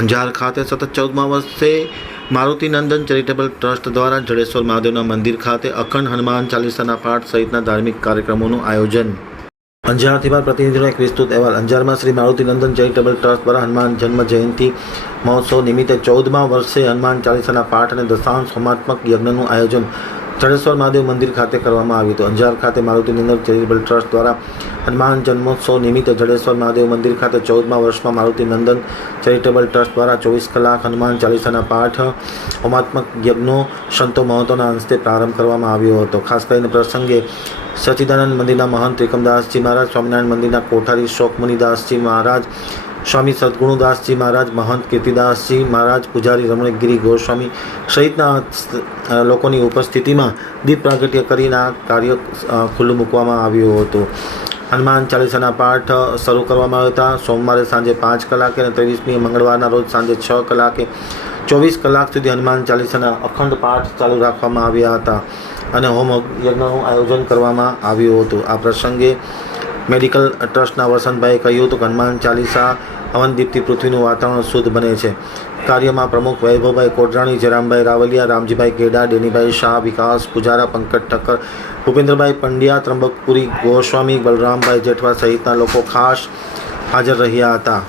અંજાર ખાતે સતત ચૌદમા વર્ષે મારુતિ નંદન ચેરિટેબલ ટ્રસ્ટ દ્વારા જડેશ્વર મહાદેવના મંદિર ખાતે અખંડ હનુમાન ચાલીસાના પાઠ સહિતના ધાર્મિક કાર્યક્રમોનું આયોજન. અંજારથી બાદ પ્રતિનિધિનો એક વિસ્તૃત અહેવાલ. અંજારમાં શ્રી મારુતિ નંદન ચેરિટેબલ ટ્રસ્ટ દ્વારા હનુમાન જન્મ જયંતિ મહોત્સવ નિમિત્તે ચૌદમા વર્ષે હનુમાન ચાલીસાના પાઠ અને દશાંશ હોમાત્મક યજ્ઞનું આયોજન જડેશ્વર મહાદેવ મંદિર ખાતે કરવામાં આવ્યું હતું. અંજાર ખાતે મારુતિ નંદન ચેરિટેબલ ટ્રસ્ટ દ્વારા હનુમાન જન્મોત્સવ નિમિત્તે જડેશ્વર મહાદેવ મંદિર ખાતે ચૌદમા વર્ષમાં મારુતિ નંદન ચેરિટેબલ ટ્રસ્ટ દ્વારા ચોવીસ કલાક હનુમાન ચાલીસાના પાઠ, હોમાત્મક યજ્ઞો, સંતો મહંતોના અંશે પ્રારંભ કરવામાં આવ્યો હતો. ખાસ કરીને પ્રસંગે સચ્ચિદાનંદ મંદિરના મહંત ત્રિકમદાસજી મહારાજ, સ્વામિનારાયણ મંદિરના કોઠારી શોકમુનિદાસજી મહારાજ સ્વામી સદગુણુદાસજી મહારાજ, મહંત કીર્તિદાસજી મહારાજ, પૂજારી રમણગીરી ગોસ્વામી સહિતના લોકોની ઉપસ્થિતિમાં દીપ પ્રાગટ્ય કરીને આ કાર્ય ખુલ્લું મૂકવામાં આવ્યું હતું. હનુમાન ચાલીસાના પાઠ શરૂ કરવામાં આવ્યા હતા. સોમવારે સાંજે પાંચ કલાકે અને ત્રેવીસમી મંગળવારના રોજ સાંજે છ કલાકે ચોવીસ કલાક સુધી હનુમાન ચાલીસાના અખંડ પાઠ ચાલુ રાખવામાં આવ્યા હતા અને હોમ યજ્ઞનું આયોજન કરવામાં આવ્યું હતું. આ પ્રસંગે મેડિકલ ટ્રસ્ટના વસંતભાઈએ કહ્યું તો હનુમાન ચાલીસા, હવનદીપથી પૃથ્વીનું વાતાવરણ શુદ્ધ બને છે. કાર્યમાં પ્રમુખ વૈભવભાઈ કોટરાણી, જયરામભાઈ રાવલિયા, રામજીભાઈ ગેડા, ડેનીભાઈ શાહ, વિકાસ પુજારા, પંકજ ઠક્કર, ભૂપેન્દ્રભાઈ પંડ્યા, ત્રંબકપુરી ગોસ્વામી, બલરામભાઈ જેઠવા સહિતના લોકો ખાસ હાજર રહ્યા હતા.